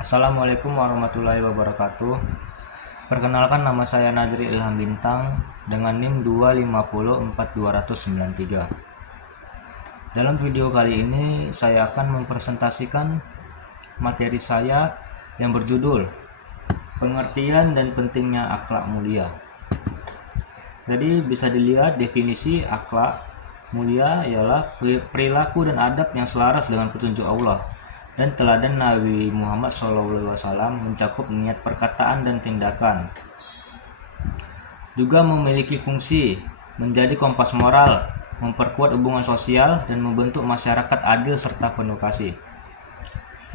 Assalamualaikum warahmatullahi wabarakatuh. Perkenalkan, nama saya Najri Ilham Bintang dengan NIM 2504293. Dalam video kali ini saya akan mempresentasikan materi saya yang berjudul Pengertian dan Pentingnya Akhlak Mulia. Jadi bisa dilihat definisi akhlak mulia ialah perilaku dan adab yang selaras dengan petunjuk Allah dan teladan Nabi Muhammad SAW, mencakup niat, perkataan, dan tindakan. Juga memiliki fungsi menjadi kompas moral, memperkuat hubungan sosial, dan membentuk masyarakat adil serta penuh kasih.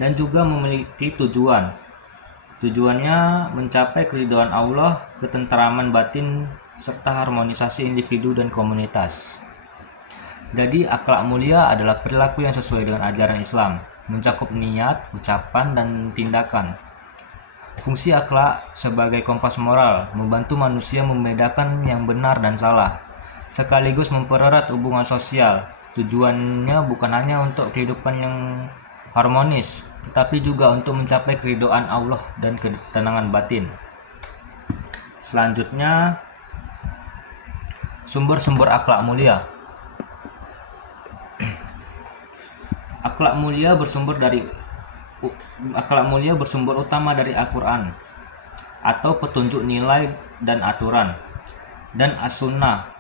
Dan juga memiliki tujuannya mencapai keridhaan Allah, ketenteraman batin, serta harmonisasi individu dan komunitas. Jadi akhlak mulia adalah perilaku yang sesuai dengan ajaran Islam, mencakup niat, ucapan, dan tindakan. Fungsi akhlak sebagai kompas moral, membantu manusia membedakan yang benar dan salah, sekaligus mempererat hubungan sosial. Tujuannya bukan hanya untuk kehidupan yang harmonis, tetapi juga untuk mencapai keridhaan Allah dan ketenangan batin. Selanjutnya, sumber-sumber akhlak mulia. Akhlak mulia bersumber utama dari Al-Quran atau petunjuk nilai dan aturan, dan As-Sunnah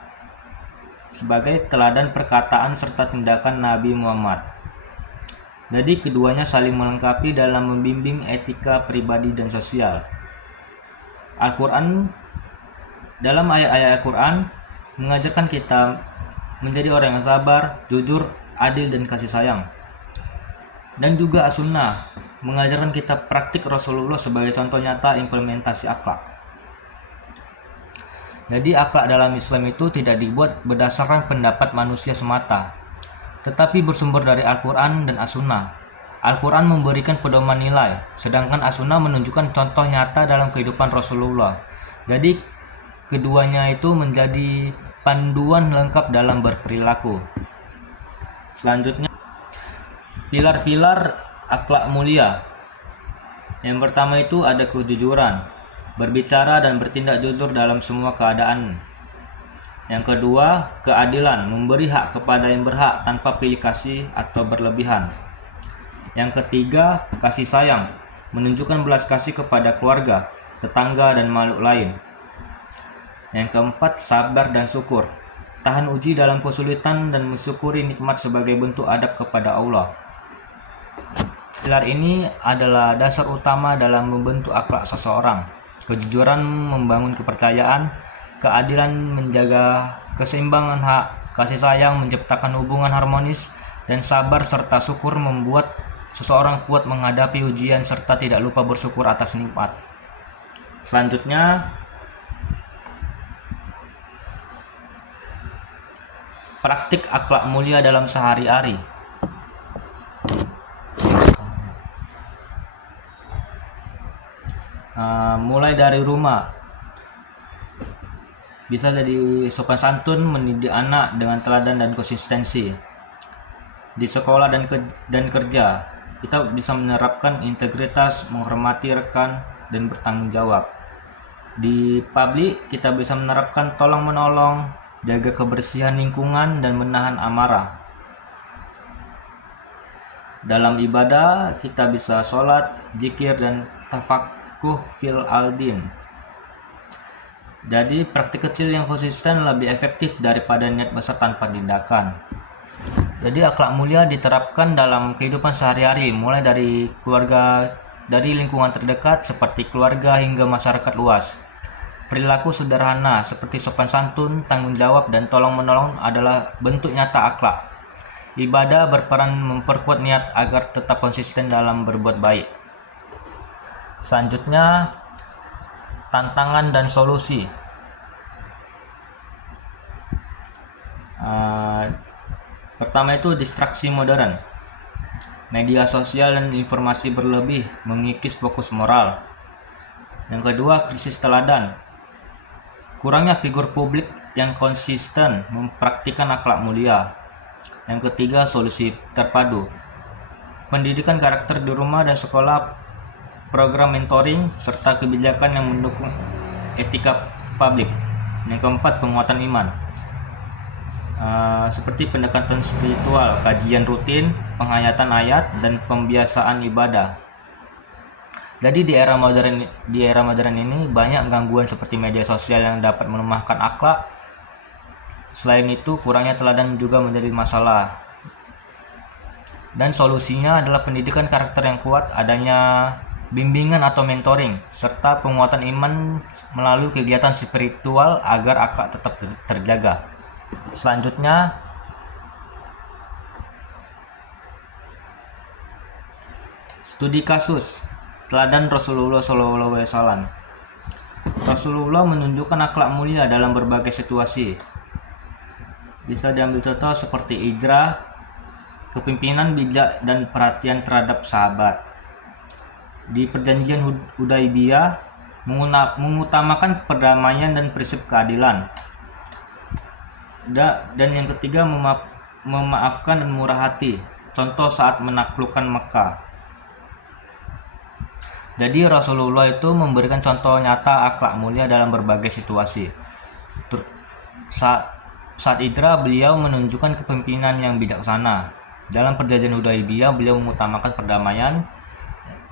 sebagai teladan perkataan serta tindakan Nabi Muhammad. Jadi keduanya saling melengkapi dalam membimbing etika pribadi dan sosial. Al-Quran, dalam ayat-ayat Al-Quran mengajarkan kita menjadi orang yang sabar, jujur, adil, dan kasih sayang. Dan juga As-Sunnah mengajarkan kita praktik Rasulullah sebagai contoh nyata implementasi akhlak. Jadi akhlak dalam Islam itu tidak dibuat berdasarkan pendapat manusia semata, tetapi bersumber dari Al-Quran dan As-Sunnah. Al-Quran memberikan pedoman nilai, sedangkan As-Sunnah menunjukkan contoh nyata dalam kehidupan Rasulullah. Jadi keduanya itu menjadi panduan lengkap dalam berperilaku. Selanjutnya, pilar-pilar akhlak mulia. Yang pertama itu ada kejujuran, berbicara dan bertindak jujur dalam semua keadaan. Yang kedua, keadilan, memberi hak kepada yang berhak tanpa pilih kasih atau berlebihan. Yang ketiga, kasih sayang, menunjukkan belas kasih kepada keluarga, tetangga, dan makhluk lain. Yang keempat, sabar dan syukur, tahan uji dalam kesulitan dan mensyukuri nikmat sebagai bentuk adab kepada Allah. Pilar ini adalah dasar utama dalam membentuk akhlak seseorang. Kejujuran membangun kepercayaan, keadilan menjaga keseimbangan hak, kasih sayang menciptakan hubungan harmonis, dan sabar serta syukur membuat seseorang kuat menghadapi ujian serta tidak lupa bersyukur atas nikmat. Selanjutnya, praktik akhlak mulia dalam sehari-hari. Mulai dari rumah, bisa jadi sopan santun, mendidik anak dengan teladan dan konsistensi. Di sekolah dan kerja, kita bisa menerapkan integritas, menghormati rekan, dan bertanggung jawab. Di publik, kita bisa menerapkan tolong menolong, jaga kebersihan lingkungan, dan menahan amarah. Dalam ibadah, kita bisa sholat, zikir, dan tafakuh fil aldin. Jadi praktik kecil yang konsisten lebih efektif daripada niat besar tanpa tindakan. Jadi akhlak mulia diterapkan dalam kehidupan sehari-hari, mulai dari keluarga, dari lingkungan terdekat seperti keluarga hingga masyarakat luas. Perilaku sederhana seperti sopan santun, tanggung jawab, dan tolong menolong adalah bentuk nyata akhlak. Ibadah berperan memperkuat niat agar tetap konsisten dalam berbuat baik. Selanjutnya, tantangan dan solusi. Pertama itu distraksi modern. Media sosial dan informasi berlebih mengikis fokus moral. Yang kedua, krisis teladan. Kurangnya figur publik yang konsisten mempraktikkan akhlak mulia. Yang ketiga, solusi terpadu. Pendidikan karakter di rumah dan sekolah program mentoring, serta kebijakan yang mendukung etika publik. Yang keempat, penguatan iman. Seperti pendekatan spiritual, kajian rutin, penghayatan ayat, dan pembiasaan ibadah. Jadi di era modern ini banyak gangguan seperti media sosial yang dapat melemahkan akhlak. Selain itu, kurangnya teladan juga menjadi masalah. Dan solusinya adalah pendidikan karakter yang kuat, adanya bimbingan atau mentoring, serta penguatan iman melalui kegiatan spiritual agar akhlak tetap terjaga. Selanjutnya, studi kasus teladan Rasulullah SAW. Rasulullah menunjukkan akhlak mulia dalam berbagai situasi. Bisa diambil contoh seperti hijrah, kepemimpinan bijak, dan perhatian terhadap sahabat. Di perjanjian Hudaibiyah mengutamakan perdamaian dan prinsip keadilan. Dan yang ketiga, memaafkan dan murah hati. Contoh saat menaklukkan Mekah. Jadi Rasulullah itu memberikan contoh nyata akhlak mulia dalam berbagai situasi. Saat hijrah, beliau menunjukkan kepemimpinan yang bijaksana. Dalam perjanjian Hudaibiyah, beliau mengutamakan perdamaian.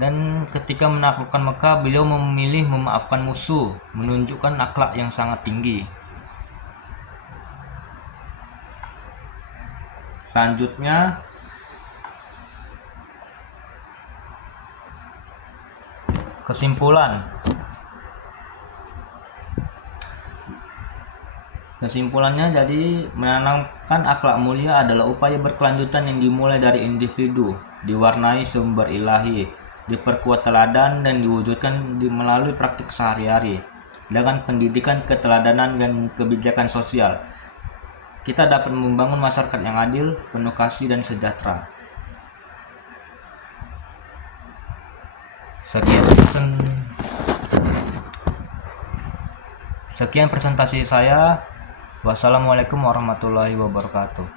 Dan ketika menaklukkan Mekah, beliau memilih memaafkan musuh, menunjukkan akhlak yang sangat tinggi. Selanjutnya, Kesimpulannya, jadi menanamkan akhlak mulia adalah upaya berkelanjutan yang dimulai dari individu, diwarnai sumber ilahi, diperkuat teladan, dan diwujudkan melalui praktik sehari-hari. Dengan pendidikan, keteladanan, dan kebijakan sosial, kita dapat membangun masyarakat yang adil, penuh kasih, dan sejahtera. Sekian presentasi saya. Wassalamualaikum warahmatullahi wabarakatuh.